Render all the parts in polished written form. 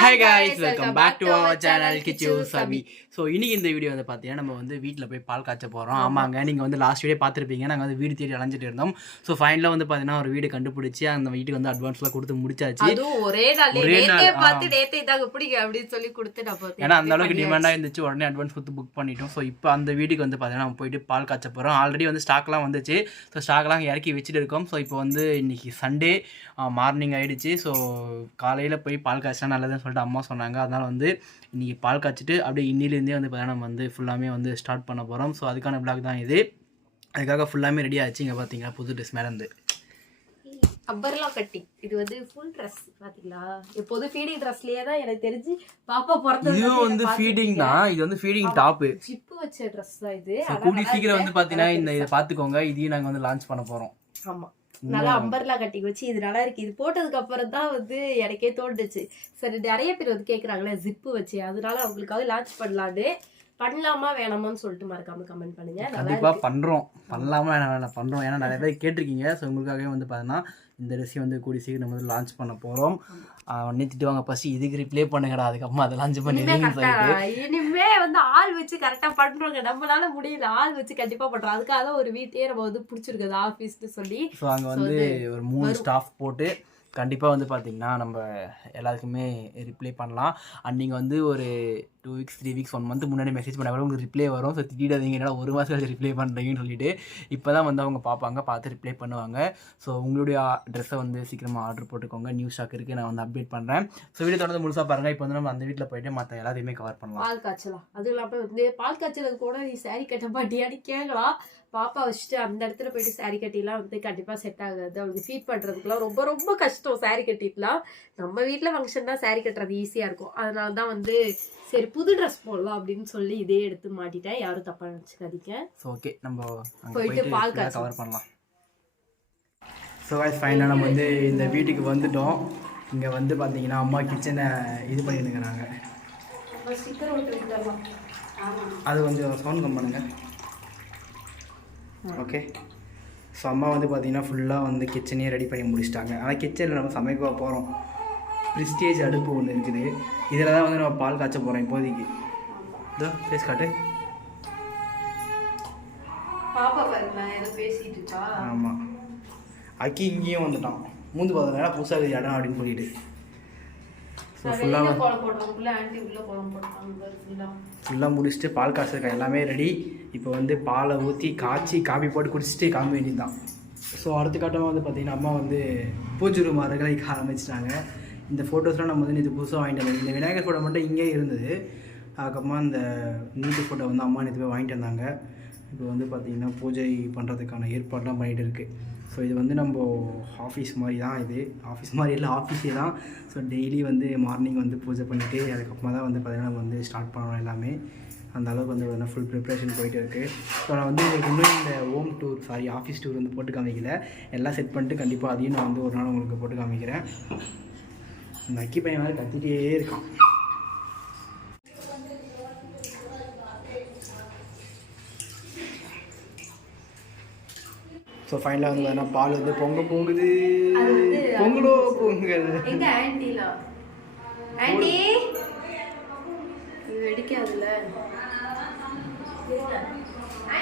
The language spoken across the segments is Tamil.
Hi guys, welcome back to our channel Kichu Sabi. So இன்றைக்கி இந்த வீடியோ வந்து பார்த்தீங்கன்னா நம்ம வந்து வீட்டில் போய் பால் காய்ச்ச போகிறோம். ஆமாங்க, நீங்கள் வந்து லாஸ்ட் வீடியோ பார்த்துருப்பீங்க. நாங்கள் வந்து வீடு தேடி அலைஞ்சிட்டு இருந்தோம். ஸோ ஃபைனலாக வந்து பார்த்தீங்கன்னா ஒரு வீடு கண்டுபிடிச்சி அந்த வீட்டுக்கு வந்து அட்வான்ஸ்லாம் கொடுத்து முடிச்சாச்சு. ஒரே நாள் பார்த்து நேற்று இதாங்க பிடிக்கும் அப்படின்னு சொல்லி கொடுத்து நம்ம ஏன்னா அந்த அளவுக்கு டிமாண்டாக இருந்துச்சு. உடனே அட்வான்ஸ் கொடுத்து புக் பண்ணிட்டோம். ஸோ இப்போ அந்த வீட்டுக்கு வந்து பார்த்தீங்கன்னா நம்ம போயிட்டு பால் காய்ச்ச போகிறோம். ஆல்ரெடி வந்து ஸ்டாக்லாம் வந்துச்சு. ஸோ ஸ்டாக்லாம் இறக்கி வச்சுட்டு இருக்கோம். ஸோ இப்போ வந்து இன்றைக்கி சண்டே மார்னிங் ஆகிடுச்சு. ஸோ காலையில் போய் பால் காய்ச்சினா நல்லதுன்னு சொல்லிட்டு அம்மா சொன்னாங்க. அதனால் வந்து இன்றைக்கி பால் காய்ச்சிட்டு அப்படியே இன்னிலேருந்தே வந்து பார்த்தீங்கன்னா நம்ம வந்து ஃபுல்லாமே வந்து ஸ்டார்ட் பண்ண போகிறோம். ஸோ அதுக்கான பிளாக் தான் இது. அதுக்காக ஃபுல்லாமே ரெடி ஆச்சு. இங்கே பார்த்தீங்கன்னா புது ட்ரெஸ் மேலேருந்து அம்பர்லா கட்டி. இது வந்து ஃபுல் ட்ரெஸ் பார்த்தீங்களா? எப்போதும் ஃபீடிங் ட்ரெஸ்லேயே தான் எனக்கு தெரிஞ்சு பாப்பா பிறந்தது. இது வந்து ஃபீடிங் தான். இது வந்து ஃபீடிங் டாப்பு ஜிப்பு வச்ச ட்ரெஸ் தான் இது. கூடி சீக்கிரம் வந்து பார்த்தீங்கன்னா இந்த இதை பார்த்துக்கோங்க. இதையும் நாங்கள் வந்து லான்ச் பண்ண போகிறோம். ஆமாம், நல்லா அம்பர்லா கட்டி வச்சு இது நல்லா இருக்கு. இது போட்டதுக்கு அப்புறம் தான் வந்து எனக்கே தோணுச்சு, சரி நிறைய பேர் வந்து கேட்குறாங்களே ஜிப்பு வச்சு, அதனால அவங்களுக்காக லான்ச் பண்ணலாமா வேணாமான்னு சொல்லிட்டு மறக்காம கமெண்ட் பண்ணுங்க. கண்டிப்பா பண்ணலாமா வேணாம் பண்றோம். ஏன்னா நிறைய பேர் கேட்டிருக்கீங்க. ஸோ உங்களுக்காகவே வந்து பார்த்தீங்கன்னா இந்த ரெசிபி வந்து கூடி சீக்கிரம் நம்ம வந்து லான்ச் பண்ண போகிறோம். உடனே திட்டுவாங்க, ஃபர்ஸ்ட் இதுக்கு ரிப்ளே பண்ணுங்கடா, அதுக்கப்புறமா அதை லான்ச் பண்ணிடுவீங்கன்னு சொல்லிட்டு. இனிமே வந்து ஆள் வச்சு கரெக்டாக பண்ணுறோங்க. நம்மளால முடியல, ஆள் வச்சு கண்டிப்பாக பண்ணுறோம். அதுக்காக தான் ஒரு வீட்டையே நம்ம வந்து பிடிச்சிருக்குது ஆஃபீஸ்ன்னு சொல்லி. ஸோ அங்கே வந்து ஒரு 3 ஸ்டாஃப் போட்டு கண்டிப்பாக வந்து பார்த்திங்கன்னா நம்ம எல்லாருக்குமே ரிப்ளை பண்ணலாம். அண்ட் நீங்கள் வந்து ஒரு 2 வீக்ஸ் 3 வீக்ஸ் 1 மந்த் முன்னாடி மெசேஜ் பண்ண கூட உங்களுக்கு ரிப்ளை வரும். ஸோ திட்டிடாதீங்க, என்னால் 1 மாதம் கழிச்சு ரிப்ளை பண்ணுறீங்கன்னு சொல்லிட்டு. இப்போ தான் வந்து அவங்க பார்ப்பாங்க, பார்த்து ரிப்ளை பண்ணுவாங்க. ஸோ உங்களுடைய ட்ரெஸ்ஸை வந்து சீக்கிரமாக ஆர்டர் போட்டுக்கோங்க. நியூ ஸ்டாக் இருக்குது, நான் வந்து அப்டேட் பண்ணுறேன். ஸோ வீடியோ தொடர்ந்து முழுசாக பாருங்கள். இப்போ வந்து நம்ம அந்த வீட்டில் போயிட்டு மற்ற எல்லாத்தையுமே கவர் பண்ணலாம். பால் காய்ச்சலாம். அதுவும் இல்லாமல் வந்து பால் காய்ச்சலுக்கு கூட நீ சாரீ கட்ட மாட்டியான்னு கேட்கலாம். பாப்பா வச்சுட்டு அந்த இடத்துல போயிட்டு சாரீ கட்டிலாம் வந்து கண்டிப்பாக செட் ஆகாது. அவளுக்கு ஃபீட் பண்ணுறதுக்குலாம் ரொம்ப ரொம்ப கஷ்டம். சாரீ கட்டிட்டுலாம் நம்ம வீட்டில் ஃபங்க்ஷன் தான் சாரீ கட்டுறது ஈஸியாக இருக்கும். அதனால தான் வந்து சரி புது ட்ரெஸ் போடலாம் அப்படின்னு சொல்லி இதே எடுத்து மாட்டிட்டேன். யாரும் தப்பாக நினச்சிக்காதீங்க. ஸோ ஓகே, நம்ம போயிட்டு பால் காய்ச்சல் கவர் பண்ணலாம். ஸோ ஃபைனலாக நம்ம வந்து இந்த வீட்டுக்கு வந்துட்டோம். இங்கே வந்து பார்த்தீங்கன்னா அம்மா கிச்சனை இது பண்ணிட்டுருக்கிறாங்க. அது கொஞ்சம் சவுண்ட் கம் பண்ணுங்க. ஓகே, ஸோ அம்மா வந்து பார்த்தீங்கன்னா ஃபுல்லாக வந்து கிச்சனையே ரெடி பண்ணி முடிச்சிட்டாங்க. ஆனால் கிச்சனில் நம்ம சமைக்க போகிறோம். ப்ரிஸ்டேஜ் அடுப்பு ஒன்று இருக்குது. இதில் தான் வந்து நம்ம பால் காய்ச்ச போகிறோம் இப்போதைக்கு. இதோ ஃபேஸ் காட்டு. ஆமாம், அக்கி இங்கேயும் வந்துட்டான். மூந்து பார்த்தா புதுசாக இடம் அப்படின்னு சொல்லிட்டு. ஸோ ஃபுல்லாக முடிச்சுட்டு பால் காய்ச்சல் எல்லாமே ரெடி. இப்போ வந்து பாலை ஊற்றி காய்ச்சி காபி போட்டு குடிச்சிட்டு கிளம்ப வேண்டியது தான். ஸோ அடுத்த கட்டமாக வந்து பார்த்திங்கன்னா அம்மா வந்து பூஜை ரூம் அறைகளை ஆரம்பிச்சிட்டாங்க. இந்த ஃபோட்டோஸ்லாம் நம்ம வந்து இது புதுசாக வாங்கிட்டு வந்தோம். இந்த விநாயகர் ஃபோட்டோ மட்டும் இங்கே இருந்தது. அதுக்கப்புறமா இந்த நீட்டு ஃபோட்டோ வந்து அம்மா நேற்று போய் வாங்கிட்டு வந்தாங்க. இப்போ வந்து பார்த்திங்கன்னா பூஜை பண்ணுறதுக்கான ஏற்பாடெலாம் பண்ணிகிட்டு இருக்குது. ஸோ இது வந்து நம்ம ஆஃபீஸ் மாதிரி தான். இது ஆஃபீஸ் மாதிரி இல்லை, ஆஃபீஸே தான். ஸோ டெய்லி வந்து மார்னிங் வந்து பூஜை பண்ணிவிட்டு அதுக்கப்புறமா தான் வந்து பார்த்திங்கன்னா நம்ம வந்து ஸ்டார்ட் பண்ணணும் எல்லாமே. அந்த அளவுக்கு வந்து ஃபுல் ப்ரிப்ரேஷன் போயிட்டு இருக்குது. ஸோ நான் வந்து இன்னும் இந்த ஹோம் டூர் ஆஃபீஸ் டூர் வந்து போட்டு காமிக்கல. எல்லாம் செட் பண்ணிட்டு கண்டிப்பாக அதையும் நான் வந்து ஒரு நாள் உங்களுக்கு போட்டு காமிக்கிறேன். இந்த அக்கி பையன் மாதிரி கத்திட்டே இருக்கான். ஸோ ஃபைனலாக வந்து பார்த்தீங்கன்னா பால் வந்து பொங்க போகுது. பொங்கலோ பொங்கல் வெடிக்காதுல்ல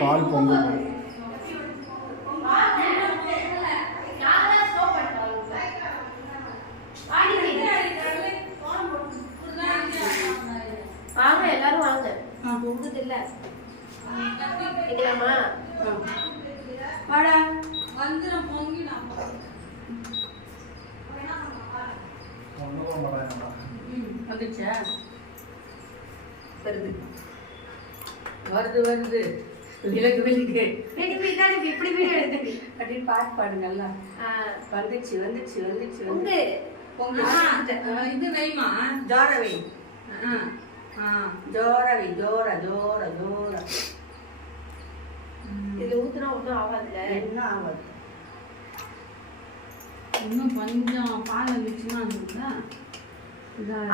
பால் பொங்கல். வாங்க எல்லாரும் வாங்க. பொங்குது இல்ல வைக்கலாமா? வாடா வந்து நான் பொங்கிடலாம். வந்துச்சா? வருது வருது வருது விலகு விலகு இப்படி வீடியோ எடுத்து அப்படின்னு பாட்டு பாடுங்கல்ல. வந்துச்சு வந்துச்சு வந்துச்சு வந்து இது வைமா ஜோரவை. ஜோரவை ஜோர ஜோர ஜோர. இதில் ஊற்றுனா ஒன்றும் ஆகாதுல்ல. என்ன ஆகாது, இன்னும் கொஞ்சம் பால் வந்துச்சுன்னா இருந்துங்களா?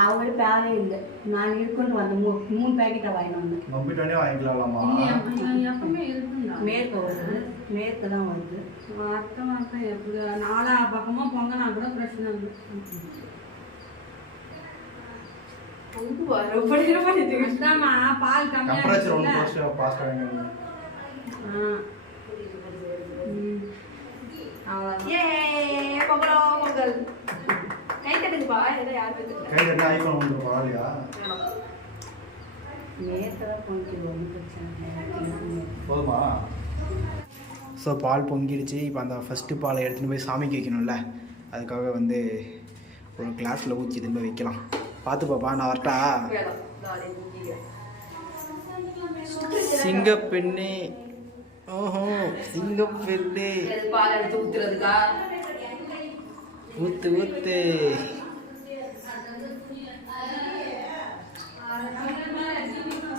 அவங்களே பேரே இல்லை. நான் இருக்குன்னு வந்து 3 பேக்கெட்டை வாங்கிட்டு வந்தேன். எப்பவுமே இருக்குங்க. மேற்கு வருது, மேற்கு தான் வருது. அடுத்த மாதம் எப்படி 4 பக்கமாக பொங்கினா கூட பிரச்சனை இல்லை. ரொம்ப நேரம் பண்ணிட்டு அதாம்மா, பால் கம்மியா டெம்பரேச்சர் இருக்குல்ல? ஒன்று பாஸ்ட் ஆகுங்க. ஏ பொங்கலோ பொங்கல். கை தட்டுங்கப்பா, ஏதோ யார் பேசுறது? கை தட்டி ஐஃபோன் வந்து பரவாயில்லையா? போதுமா? ஸோ பால் பொங்கிடுச்சு. இப்போ அந்த ஃபஸ்ட்டு பாலை எடுத்துகிட்டு போய் சாமிக்கு வைக்கணும்ல, அதுக்காக வந்து ஒரு கிளாஸில் ஊற்றி திரும்ப வைக்கலாம். பார்த்து பாப்பா, நான் வரட்டா? சிங்கப்பெண்ணே, ஓஹோ சிங்கப்பெண்ணே, பால் எடுத்து ஊத்துறதுக்கா? ஊத்து ஊத்து.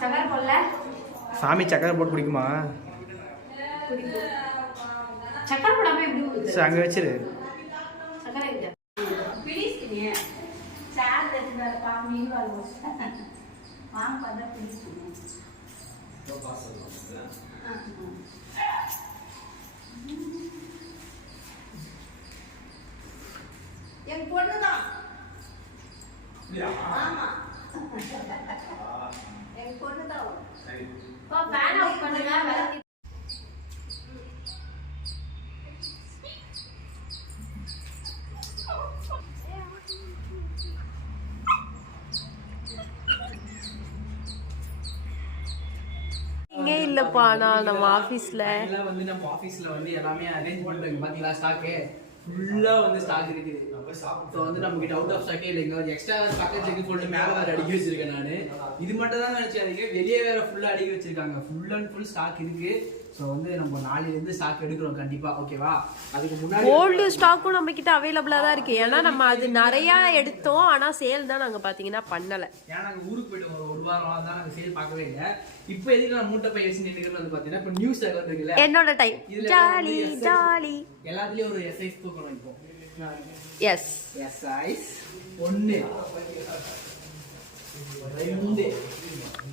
சக்கரை போடல? சாமி சக்கரை போட்டு குடிக்குமா? சக்கரை போடாம எப்படி ஊத்துறது? சரி அங்கே வச்சிரு. சக்கரை இல்ல. ப்ளீஸ் நீ சார் தெரியல பாமி வாங்க. வாங்க பண்ண ப்ளீஸ். என் பொண்ணுதான். ஆமா. என் பொண்ணுதான். சரி. பா ஃபேன் ஆஃப் பண்ணுங்க. விளக்கு. இங்கே இல்லப்பா, நான் நம்ம ஆஃபீஸில் எல்லாம் வந்து நம்ம ஆஃபீஸில் வந்து எல்லாமே அரேஞ்ச் பண்ணிட்டு பார்த்தீங்களா, ஸ்டாக்கு ஃபுல்லாக வந்து ஸ்டாக் இருக்குது. ஸோ வந்து நம்ம கிட்ட அவுட் ஆஃப் ஸ்டாக்கே இல்லைங்க. எக்ஸ்ட்ரா ஸ்டாக்கேஜ் இருக்குன்னு சொல்லிட்டு மேலே வேறு அடிக்க வச்சிருக்கேன் நான். இது மட்டும் தான் நினச்சேன், வெளியே வேறு ஃபுல்லாக அடிக்க வச்சிருக்காங்க. ஃபுல் அண்ட் ஃபுல் ஸ்டாக் இருக்குது. ஸோ வந்து நம்ம நாளையிலேருந்து ஸ்டாக் எடுக்கிறோம் கண்டிப்பாக, ஓகேவா? அதுக்கு முன்னாடி ஓல்டு ஸ்டாக்கும் நம்ம கிட்ட அவைலபிளாக தான் இருக்குது. ஏன்னா நம்ம அது நிறையா எடுத்தோம், ஆனால் சேல் தான் நாங்கள் பார்த்தீங்கன்னா பண்ணலை. ஏன்னா நாங்கள் ஊருக்கு போய்ட்டு ஒரு வாரம் தான் நாங்கள் சேல் பார்க்கவே இல்லை. இப்போ எதுக்கு நான் மூட்டை பை வச்சு நின்றுக்கிறது வந்து பார்த்தீங்கன்னா, இப்போ நியூஸ் அக்கௌண்ட் இருக்குல்ல, என்னோட டைம் ஜாலி ஜாலி. எல்லாத்துலேயும் ஒரு எஸ்ஐஸ் தூக்கணும். இப்போ எஸ் எஸ்ஐஸ் 1 2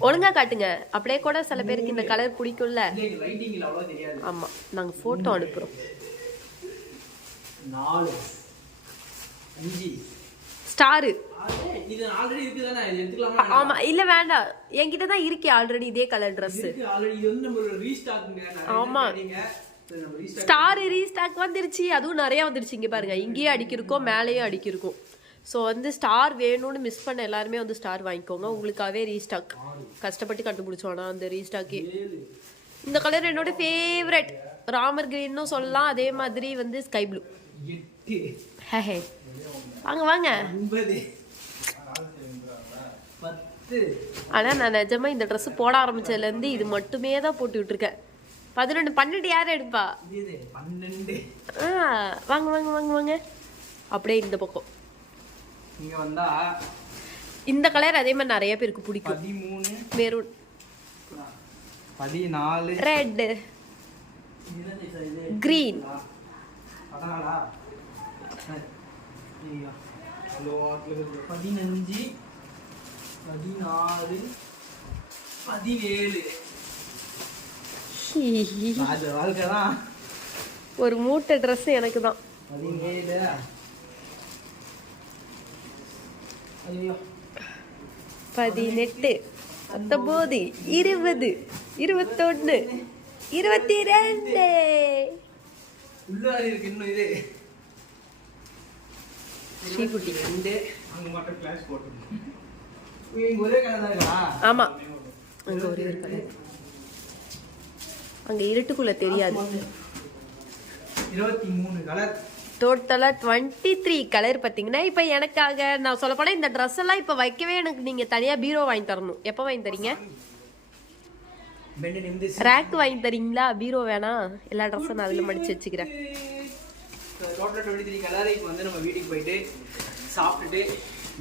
ஒழுங்கா காட்டுங்க. அப்படியே கூட சில பேருக்கு இந்த கலர் பிடிக்கும்ல. லைட்டிங்ல அவ்வளோ தெரியாது. ஆமா, நாங்க போட்டோ அனுப்புறோம். 4 5 ஸ்டார். இது ஆல்ரெடி இருக்குதானே, இது எடுத்துக்கலாமா? ஆமா, இல்ல வேண்டாம், என்கிட்ட தான் இருக்கே ஆல்ரெடி இதே கலர் Dress. ஆல்ரெடி இது வந்து நம்ம ரீஸ்டாக்ங்க. ஆமா, ஸ்டார் ரீஸ்டாக் வந்துருச்சு. அதுவும் நிறைய வந்துருச்சு. இங்க பாருங்க, இங்கேயே அடிக்கிருக்கோம், மேலேயும் அடிக்கிருக்கோம். ஸோ வந்து ஸ்டார் வேணும்னு மிஸ் பண்ண எல்லாருமே வந்து ஸ்டார் வாங்கிக்கோங்க. உங்களுக்காகவே ரீஸ்டாக் கஷ்டப்பட்டு கண்டுபிடிச்சோன்னா அந்த ரீஸ்டாக்கே. இந்த கலர் என்னோட ஃபேவரட். ராமர் கிரீன்னும் சொல்லலாம், அதே மாதிரி வந்து ஸ்கை ப்ளூ. ஹே வாங்க வாங்க. ஆனால் நான் நிஜமா இந்த ட்ரெஸ் போட ஆரம்பிச்சதுலேருந்து இது மட்டுமே தான் போட்டு விட்டுருக்கேன். 11 12 யார் எடுப்பா? வாங்க வாங்க வாங்க வாங்க. அப்படியே இந்த பக்கம் இங்க வந்தா இந்த கலர் அதே மாதிரி நிறைய பேருக்கு பிடிக்கும். 13 மெரூன் 14 ரெட் கிரீன் 15 16 17 அது வாழ்க்கைதான். ஒரு மூட்டை ட்ரெஸ் எனக்கு தான். 17 18 19 20 21 22 உள்ளாரி இருக்கு இன்னும். இது ஸ்ரீகுட்டி. அங்க மட்டும் கிளாஸ் போட்டு இங்க ஒரே கலர் தான் இருக்கா? ஆமா, அங்க ஒரே ஒரு கலர். அங்க இருட்டுக்குள்ள தெரியாது. 23 கலர். டோட்டலா 23 கலர். பார்த்தீங்கன்னா இப்போ எனக்காக நான் சொல்ல போனால் இந்த ட்ரெஸ் எல்லாம் இப்போ வைக்கவே எனக்கு நீங்கள் தனியாக பீரோ வாங்கி தரணும். எப்போ வாங்கி தரீங்க? ரேக் வாங்கி தரீங்களா? பீரோ வேணாம், எல்லா ட்ரெஸ்ஸும் நான் அதில் மடிச்சு வச்சுக்கிறேன். டோட்டலாக 23 கலர். இப்போ வந்து நம்ம வீட்டுக்கு போயிட்டு சாப்பிட்டுட்டு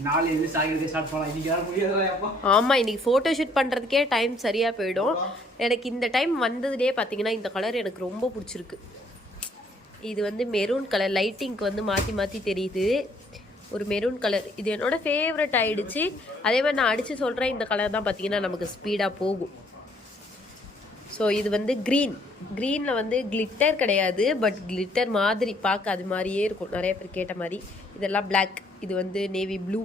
நாலு எது சாகிறதே ஸ்டார்ட் பண்ணலாம். இன்னைக்கு யாரும் முடியாதா? ஆமாம், இன்னைக்கு ஃபோட்டோ ஷூட் பண்ணுறதுக்கே டைம் சரியாக போயிடும். எனக்கு இந்த டைம் வந்ததுலேயே பார்த்தீங்கன்னா இந்த கலர் எனக்கு ரொம்ப பிடிச்சிருக்கு. இது வந்து மெரூன் கலர். லைட்டிங்க்கு வந்து மாற்றி மாற்றி தெரியுது. ஒரு மெரூன் கலர் இது என்னோட ஃபேவரட் ஆகிடுச்சு. அதே மாதிரி நான் அடித்து சொல்கிறேன், இந்த கலர் தான் பார்த்தீங்கன்னா நமக்கு ஸ்பீடாக போகும். ஸோ இது வந்து க்ரீனில் வந்து கிளிட்டர் கிடையாது, பட் கிளிட்டர் மாதிரி பார்க்க அது மாதிரியே இருக்கும். நிறைய பேர் கேட்ட மாதிரி. இதெல்லாம் பிளாக். இது வந்து நேவி ப்ளூ.